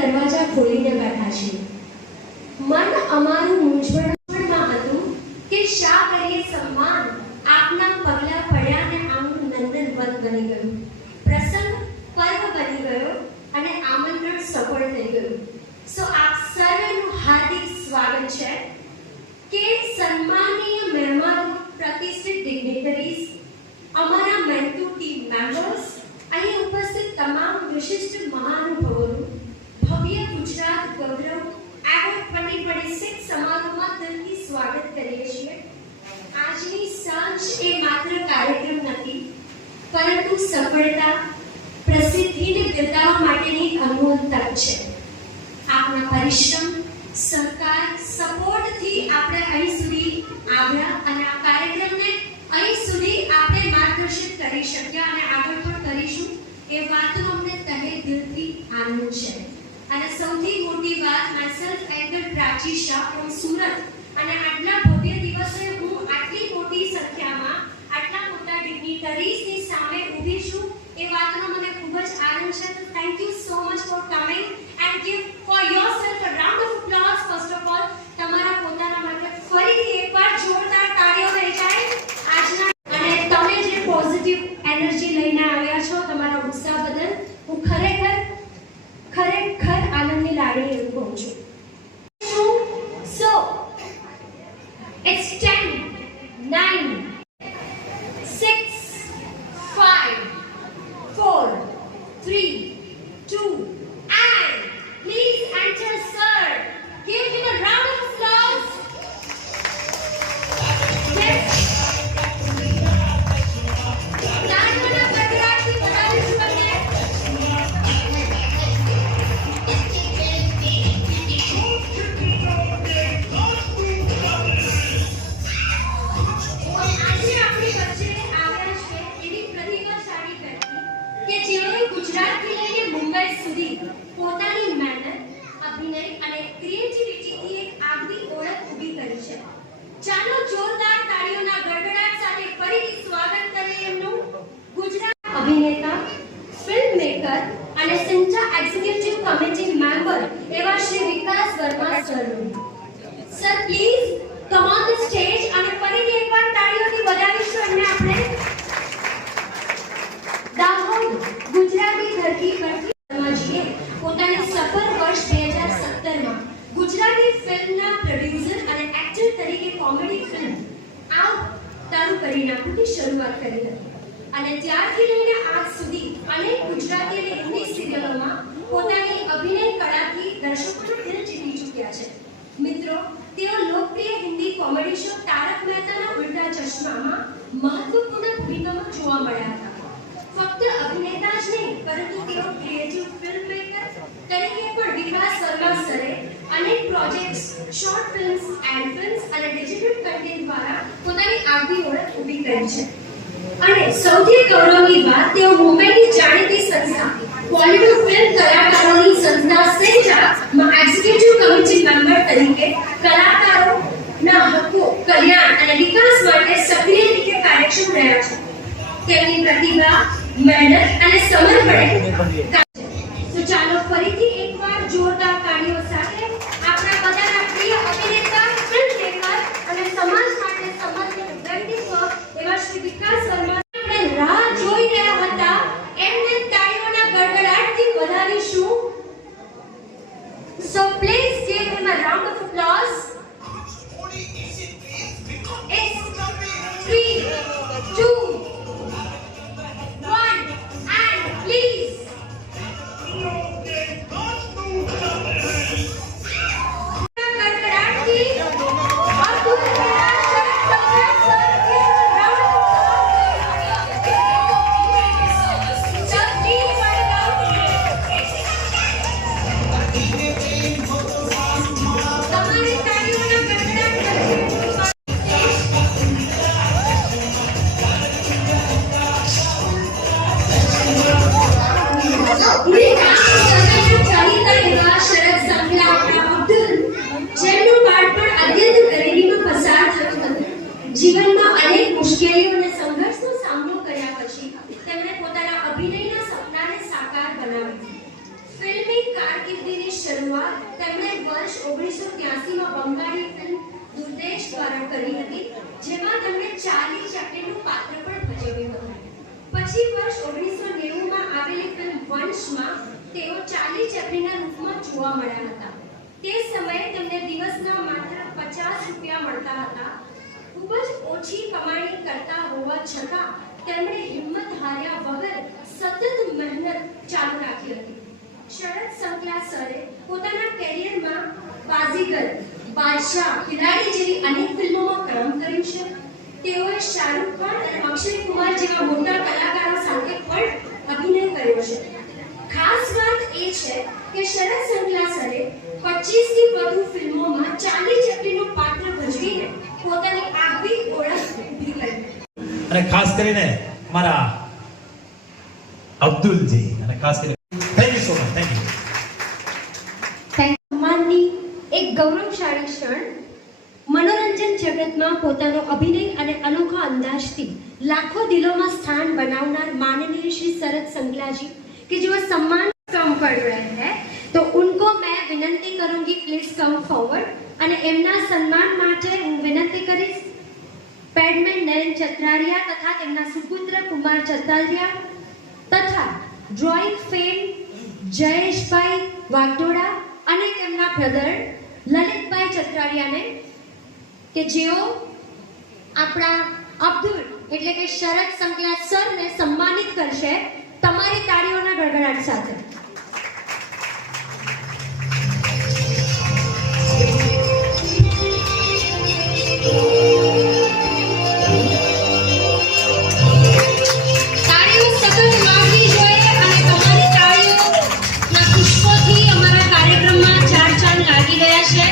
દરવાજા ખોલીને બેઠા છીએ. મન અમારું મૂંઝવણમાં હતું કે શા કરીએ સન્માન. આપના પગલા પડ્યા ને આમનું નંદન વન બની ગયું. પ્રસંગ પર્વ બની ગયો અને આમંત્રણ સફળ થઈ ગયું. સો આપ સર્વેનું હાર્દિક સ્વાગત છે કે સન્માનીય મહેમાનો, પ્રતિષ્ઠિત ડિગ્નેટરીઝ, અમારા મેન્ટુ ટીમ મેમ્બર્સ, અહીં ઉપસ્થિત તમામ વિશિષ્ટ મહાનુભાવોનું ભવ્ય ગુજરાત ગૌરવ એવોર્ડ 2026 સમારોહમાં દિલથી સ્વાગત કરીએ છીએ. આજની સાંજ એ માત્ર કાર્યક્રમ નથી, પરંતુ સફળતા, પ્રસિદ્ધિને બિરદાવવા માટેની અનમોલ તક છે. આપના પરિશ્રમ, સહકાર, સપોર્ટથી આપણે અહીં સુધી આવ્યા અને આ કાર્યક્રમને અહીં સુધી આપણે માર્ગદર્શિત કરી શક્યા અને આગળ પણ કરીશું એ વાતનો અમને તહે દિલથી આનંદ છે. અને સૌથી મોટી વાત, myself anchor Prachi Shah from Surat, અને આટલા ભવ્ય દિવસે હું આટલી મોટી સંખ્યામાં આટલા મોટા ડિગ્નિટરીઝની સામે ઊભી છું એ વાતનો મને ખૂબ જ આનંદ છે. તો thank you so much for coming and give for yourself a round of applause. First of all તમારા પોતાના માટે ફરીથી એકવાર જોરદાર તાળીઓ થઈ જાય આજના. અને તમે જે પોઝિટિવ એનર્જી લઈને આવ્યા છો, તમારા ઉત્સાહ બદલ હું ખરેખર આનંદની લાગણી અનુભવું છું. So it's 10, 9, 6, 5, 4, 3, 2, and please enter, sir. Give him a round of applause. Yes. તાળીઓના ગડગડાટથી વધાવીશું તમને. આજે આપણી વચ્ચે આવ્યા છે એવી પ્રતિભાશાળી વ્યક્તિ કે જેઓએ ગુજરાતથી લઈને મુંબઈ સુધી પોતાની મહેનત, અભિનય અને ક્રિએટિવિટીથી એક આગવી ઓળખ ઊભી કરી છે. ચાલો જોરદાર તાળીઓના ગડગડાટ સાથે ફરીથી સ્વાગત કરીએ એમનું. ગુજરાત અભિનેતા, ફિલ્મ મેકર અને સિન્ટા એક્ઝિક્યુટિવ કમિટી મેમ્બર એવા શ્રી વિકાસ વર્મા સરનું. Sir please come on the stage અને ફરીથી એકવાર તાળીઓથી વધાવીશું એમને આપણે. દાહોદ ગુજરાતી ધરતી પરથી વર્માજીએ પોતાની સફળ વર્ષ 2017માં ગુજરાતી ફિલ્મના પ્રોડ્યુસર અને એક્ટર તરીકે કોમેડી ફિલ્મ આવ તારું કરી નાખુંથી શરૂઆત કરી હતી. અને ત્યારથી લઈને આજ સુધી અનેક ગુજરાતી અને હિન્દી સિરિયલોમાં પોતાની અભિનય કળાથી દર્શકોનું દિલ જીતી ચૂક્યા છે. મિત્રો, તેઓ લોકપ્રિય હિન્દી કોમેડી શો તારક મહેતાના ઉલ્ટા ચશ્મામાં મહત્વપૂર્ણ ભૂમિકામાં જોવા મળ્યા હતા. ફક્ત અભિનેતા જ નહીં, પરંતુ તેઓ ક્રિએટિવ ફિલ્મ મેકર તરીકે પણ વિકાસ વર્મા સરે અનેક projects, short films, ad films અને ડિજિટલ કન્ટેન્ટ દ્વારા પોતાની આગવી ઓળખ ઊભી કરી છે. અને સૌથી ગૌરવની વાત, તેઓ મુંબઈની જાણીતી સંસ્થા બોલિવૂડ ફિલ્મ કલાકારોની સંસ્થા સેન્ટામાં એક્ઝિક્યુટિવ કમિટી મેમ્બર તરીકે કલાકારોના હકો, કલ્યાણ અને વિકાસ માટે સક્રિય રીતે કાર્યક્ષમ રહ્યા છે. તેમની પ્રતિભા, મહેનત અને સમર્પણ. તો ચાલો ફરીથી એકવાર જોરદાર તાળીઓ સાથે આપણા બધાના પ્રિય અભિનેતા, ફિલ્મ મેકર અને સમાજ માટે સમર્પિત વ્યક્તિત્વ એવા શ્રી વિકાસ વર્મા આપણે રાહ જોઈ રહ્યા હતા એમને તાળીઓના ગડગડાટથી વધાવીશું. શરૂઆત તેમણે વર્ષ 1983 માં બંગાળી ફિલ્મ દુર્દેશ દ્વારા કરી હતી, જેમાં તેમણે ચાર્લી ચેપ્લિનનું પાત્ર પણ ભજવ્યું હતું. પછી વર્ષ 1990 માં આવેલી ફિલ્મ વંશમાં તેઓ ચાર્લી ચેપ્લિનના રૂપમાં જોવા મળ્યા હતા. તે સમયે તેમને દિવસના માત્ર 50 રૂપિયા મળતા હતા. ખૂબ જ ઓછી કમાણી કરતા હોવા છતાં તેમણે હિંમત હાર્યા વગર સતત મહેનત ચાલુ રાખી હતી. શરદ સંકલા સરે પોતાના કેરિયરમાં બાજીગર, બાદશાહ, ખિલાડી જેવી અનેક ફિલ્મોમાં કામ કર્યું છે. તેઓએ શાહરૂખ ખાન અને અક્ષય કુમાર જેવા મોટા કલાકારો સાથે પણ અભિનય કર્યો છે. ખાસ વાત એ છે કે શરદ સંકલા સરે 25 થી વધુ ફિલ્મોમાં ચાર્લી ચેપ્લિનનું પાત્ર ભજવીને પોતાની આગવી ઓળખ ઊભી કરી. અને ખાસ કરીને મારા અબ્દુલજી અને ખાસ કરીને thank you so much. Thank you. સન્માનની એક ગૌરવશાળી ક્ષણ. મનોરંજન જગતમાં પોતાનો અભિનય અને અનોખા અંદાજથી લાખો દિલોમાં સ્થાન બનાવનાર માननीय श्री शरद संकला जी कि जो सम्मान काम कर रहे हैं, तो उनको मैं विनंती करूंगी प्लीज कम फॉरवर्ड. અને એમના સન્માન માટે હું વિનંતી કરીશ પેડમેન નયન ચત્રારિયા તથા તેમના સુપુત્ર કુમાર ચત્રારિયા તથા ડ્રોઈંગ ફેમ જયેશભાઈ વાગડોડા અને તેમના બ્રધર લલિતભાઈ ચત્રારિયાને કે જેઓ આપણા અબ્દુલ એટલે કે શરદ સંકલા સરને સન્માનિત કરશે તમારી તાળીઓના ગડગડાટ સાથે. તાળીઓ સતત વાગવી જોઈએ અને તમારી તાળીઓના પુષ્પોથી અમારા કાર્યક્રમમાં ચાર ચાંદ લાગી રહ્યા છે.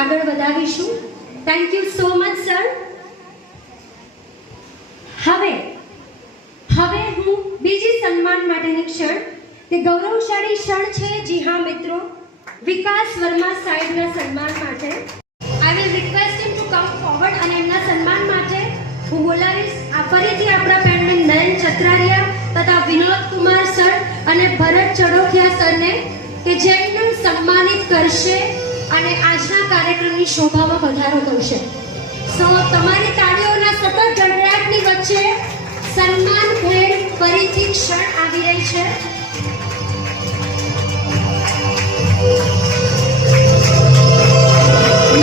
આગળ વધાવીશું. Thank you so much sir. હવે હું બીજી સન્માન માટેની ક્ષણ તે ગૌરવશાળી ક્ષણ છે. જી હા મિત્રો, વિકાસ વર્મા સાહેબના સન્માન માટે I will request him to come forward અને એમના સન્માન માટે હું બોલાવીશ ફરીથી આપણા પેન્ડમેન નયન ચત્રારિયા તથા વિનોદ કુમાર સર અને ભરત ચડોખિયા સરને કે જેમને સન્માનિત કરશે અને આજના કાર્યક્રમની શોભામાં વધારો કરશે. સો તમારી તાળીઓના સતત ગડગડાટની વચ્ચે સન્માન ભેટ ફરીથી ક્ષણ આવી રહી છે.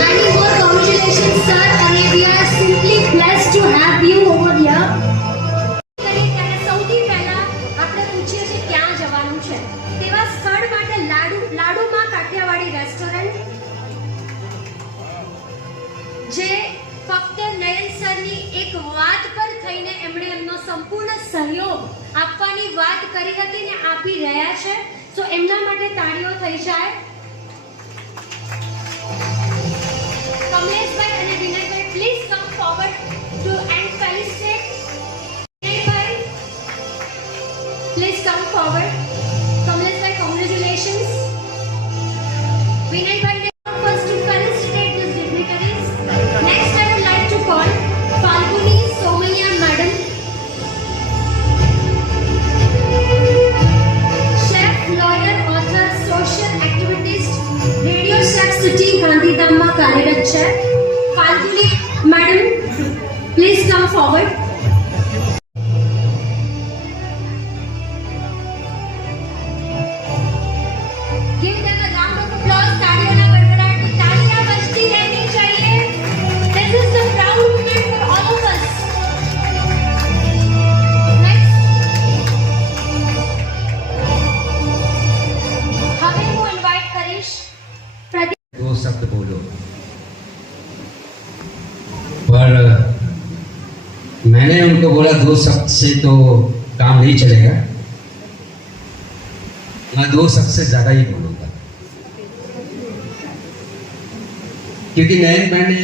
Many more congratulations sir, and we are simply blessed to have you over here. ત્યારે સૌથી પહેલા આપણે પૂછીએ છીએ ક્યાં જવાનું છે. તેવા સ્થળ માટે લાડુમાં કાઠિયાવાડી રેસ્ટોરન્ટ જે ફક્ત નયન સરની એક વાત પર થઈને એમણે એમનો સંપૂર્ણ સહયોગ આપવાની વાત કરી હતી ને આપી રહ્યા છે. તો એમના માટે તાળીઓ થઈ જાય. કમલેશભાઈ અને વિનયભાઈ please come forward to and felicitate. વિનયભાઈ પ્લીઝ કમ ફોરવર્ડ. કમલેશભાઈ કોંગ્રેચ્યુલેશન્સ. વિનયભાઈ first to felicitate these dignitaries. Next I would like to call Falguni Somaiya madam, chef, lawyer, author, social activist, Radio Shack City ગાંધીધામમાં કાર્યરત છે. Falguni madam, please come forward. Give them a round of applause. તાળીઓના ગડગડાટની તાળીਆਂ બજતી રહેવી જોઈએ. This is the proud moment for all of us. Next. હવે હું invite કરીશ પ્રદીપ. दो शब्द बोलो, पर मैंने उनको बोला 2 शब्द से तो काम नहीं चलेगा, मैं 2 शब्द से ज्यादा ही बोलूंगा, क्योंकि नयन मैम ने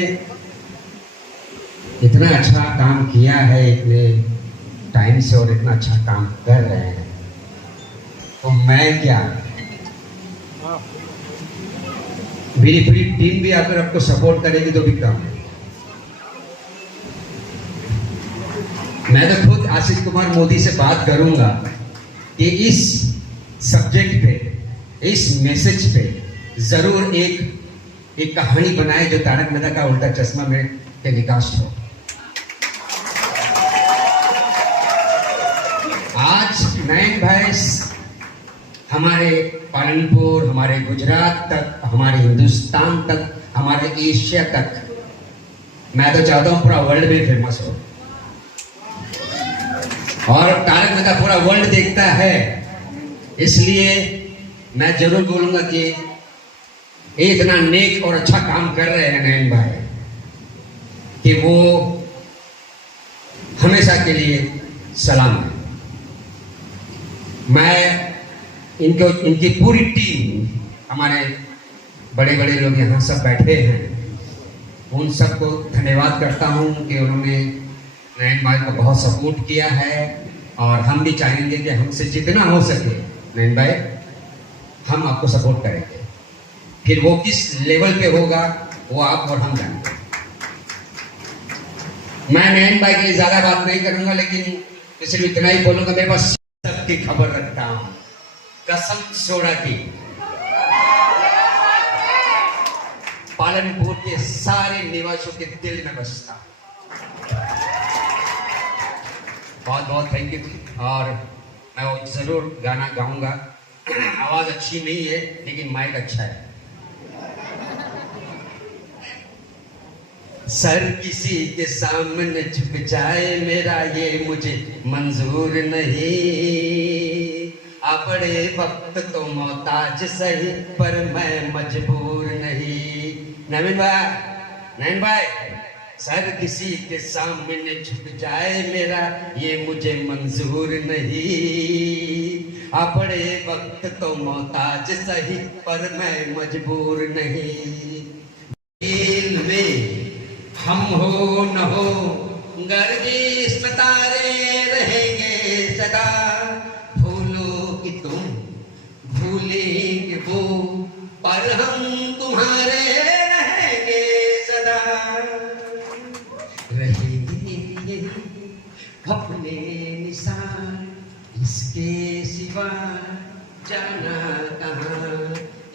इतना अच्छा काम किया है इतने टाइम से और इतना अच्छा काम कर रहे हैं, तो मैं क्या, मेरी पूरी टीम भी अगर आपको सपोर्ट करेगी तो भी कम है. मैं तो खुद आशीष कुमार मोदी से बात करूंगा कि इस सब्जेक्ट पे इस मैसेज पे जरूर एक कहानी बनाए जो तारक मेहता का उल्टा चश्मा में टेलीकास्ट हो। आज नयन भाई हमारे पालनपुर, हमारे गुजरात तक, हमारे हिंदुस्तान तक, हमारे एशिया तक, मैं तो चाहता हूं पूरा वर्ल्ड में फेमस हो। और तारक मेहता पूरा वर्ल्ड देखता है, इसलिए मैं जरूर बोलूंगा कि ये इतना नेक और अच्छा काम कर रहे हैं नयन भाई कि वो हमेशा के लिए सलाम है। मैं इनकी पूरी टीम, हमारे बड़े बड़े लोग यहाँ सब बैठे हैं, उन सबको धन्यवाद करता हूँ कि उन्होंने नयन भाई को बहुत सपोर्ट किया है। और हम भी चाहेंगे कि हमसे जितना हो सके नयन भाई हम आपको सपोर्ट करेंगे। फिर वो किस लेवल पे होगा वो आप और हम जानेंगे। मैं नयन भाई के लिए ज्यादा बात नहीं करूंगा, लेकिन सिर्फ इतना ही बोलूंगा, मेरे पास सबकी खबर रखता हूं, कसम सोडा की। पालनपुर के सारे निवासियों के दिल में बसता। बहुत बहुत थैंक यू। और मैं वो जरूर गाना गाऊंगा। आवाज अच्छी नहीं है लेकिन माइक अच्छा है। सर किसी के सामने झुक जाए मेरा ये मुझे मंजूर नहीं। बड़े वक्त तो मोहताज सही पर मैं मजबूर नहीं। नयन भाई सर किसी के सामने झुक जाए मेरा ये मुझे मंजूर नहीं। बड़े वक्त तो मोहताज सही पर मैं मजबूर नहीं। दिल में हम हो न हो गर्दिश में तारे रहेंगे सदा। भूलो कि तुम भूलेंगे वो पर हम तुम्हारे रहेंगे सदा। रहेंगे अपने निशान इसके सिवा जाना कहाँ।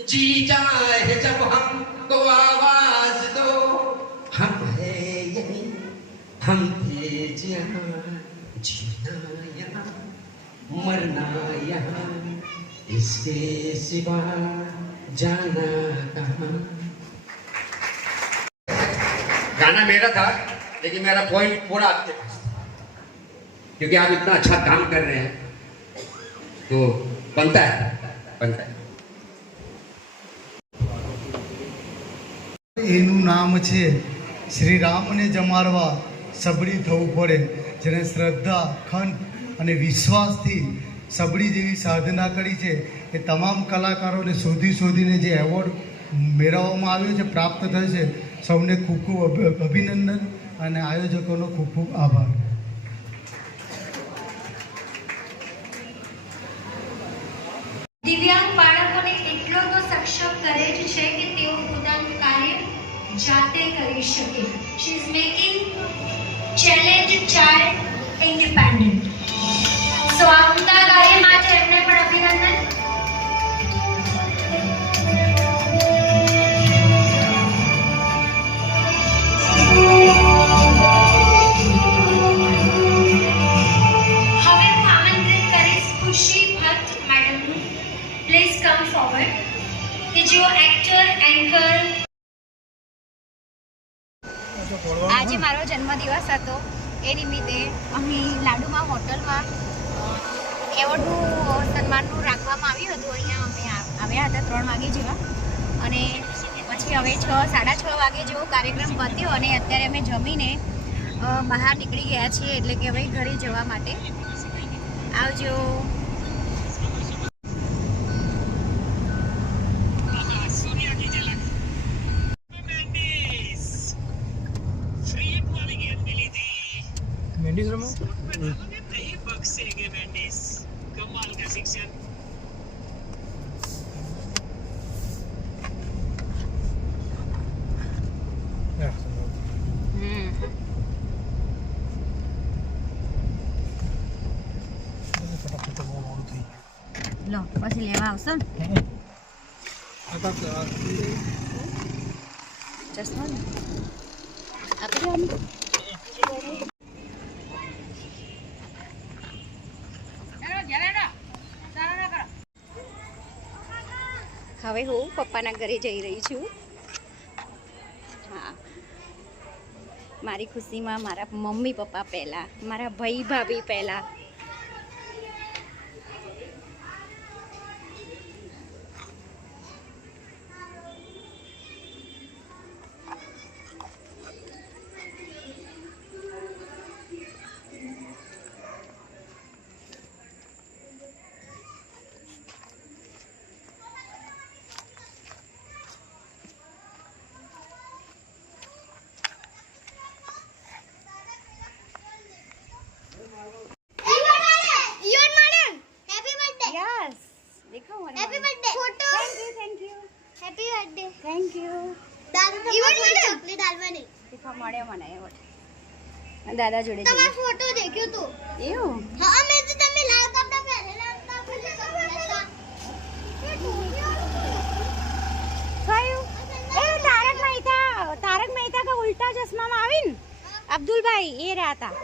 जी जाए जब हमको आवाज दो हम है यही हम थे यहाँ। जीना यहाँ मरना यहाँ इसके सिवा जाना कहाँ। गाना मेरा था लेकिन मेरा पॉइंट पूरा आपके पास था, क्योंकि आप इतना अच्छा काम कर रहे हैं तो बनता है। એનું નામ છે શ્રી રામને જમાડવા સબળી થવું પડે, જેને શ્રદ્ધા, ખંડ અને વિશ્વાસથી સબળી જેવી સાધના કરી છે એ તમામ કલાકારોને શોધીને જે એવોર્ડ મેળવવામાં આવ્યો છે, પ્રાપ્ત થયો છે, સૌને ખૂબ ખૂબ અભિનંદન અને આયોજકોનો ખૂબ ખૂબ આભાર. દિવ્યાંગ બાળકોને એટલો તો સક્ષમ કરે જ છે કે તેઓ પોતાનું કાર્ય જાતે કરી શકે. She is making challenge child independent. So આ ઉમદા કાર્ય માટે એમને પણ અભિનંદન. હવે હું આમંત્રિત કરીશ Khushi Bhatt madam, please come forward, કે જેઓ એક્ટર, એન્કર. આજે મારો જન્મદિવસ હતો, એ નિમિત્તે અમે લાડુમાં હોટલમાં એવોર્ડનું સન્માનનું રાખવામાં આવ્યું હતું. અહીંયા અમે આવ્યા હતા 3 વાગે જેવા, અને પછી હવે 6-6:30 વાગે જેવો કાર્યક્રમ પત્યો અને અત્યારે અમે જમીને બહાર નીકળી ગયા છીએ, એટલે કે હવે ઘરે જવા માટે. આવજો. મેન્ડીસ રમો नहीं बख्शेंगे मेंडिस. कमाल का शिक्षण. લો પછી લેવા આવશો ને. ચશ્મા ને આપી દેવાનું. હવે હું પપ્પાના ઘરે જઈ રહી છું. હા, મારી ખુશીમાં મારા મમ્મી પપ્પા પહેલાં, મારા ભાઈ ભાભી પહેલાં. Yes. देखो happy birthday photo. Thank you happy birthday thank you. दादा चॉकलेट डालવાની देखो મળ્યો મને એવોર્ડ દાદા જોડે તમારો ફોટો દેખ્યો તો એવું. હા મેં તો તમે લાલ કપડા પહેરેલા હતા કયું એ તારક મહેતા કા ઉલ્ટા ચશ્મામાં આવીને અબ્દુલ ભાઈ એ રહ્યા હતા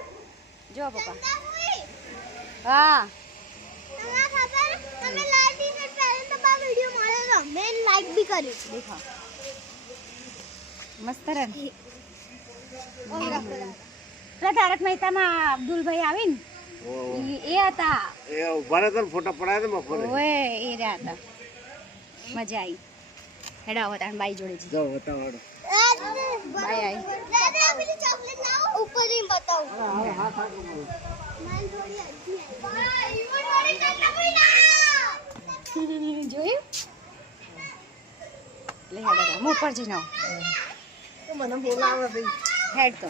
જો પપ્પા. હા તમે લાઈક ટી શર્ટ પહેરીને તો બા વિડિયો મળેલો મેં લાઈક બી કર્યું દેખો મસ્ત રન. તારક મહેતામાં અબ્દુલ ભાઈ આવીને એ હતા એ ઉભા તો ફોટા પડાયા તો બપોરે ઓએ એ રહ્યા હતા મજા આવી. હેડા હતા બાઈ જોડે જી જાઓ બતાવો બાય આઈ દાદા પેલી ચોકલેટ લાવો ઉપર થી બતાવો હા હા હા મને થોડી હજી આવી ઈવન વાળી ચોકલેટ ના જોયું લે હેડા હું ઉપર જઈને મને બોલાવે ભાઈ હેડ તો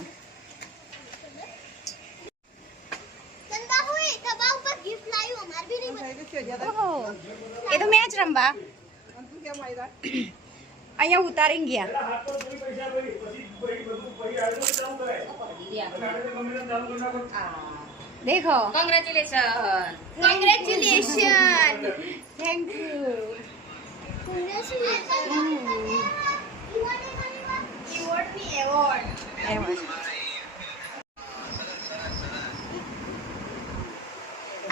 ચંદા હુઈ ધબા ઉપર ગિફ્ટ લાવ્યો અમાર ભી નહીં ઓહો એ તો મેચ રમવા અહીંયા ઉતારીને ગયા. देखो કોંગ્રેચ્યુલેશન थैंक यू.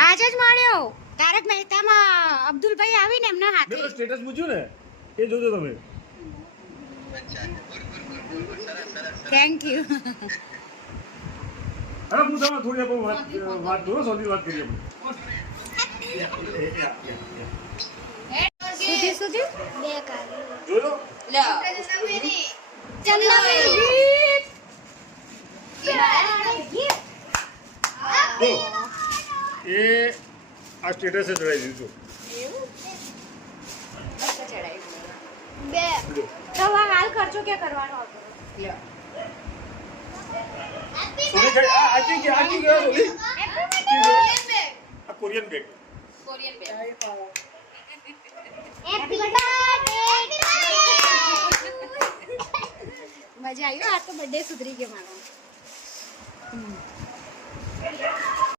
આજે જ મળ્યો તારક મહેતામાં અબ્દુલભાઈ આવીને એમના હાથે મેં સ્ટેટસ મૂક્યું ને એ જોજો તમે. Thank you. અરે હું તમે થોડી આપણે વાત જોવો સોની વાત કરીએ સુધી સુધી બે કાઢી જોયો ચંદા જો એ આ સ્ટેટસ ચડાવી દીધું બે તો હવે હાલ ખર્ચો ક્યાં કરવાનો હતો? સોની ચડ આ આચી ગયો સોની આ કોરિયન બેગ હેપી બર્થડે મજા આવી. આ તો બર્થડે સુધરી ગયો મારો.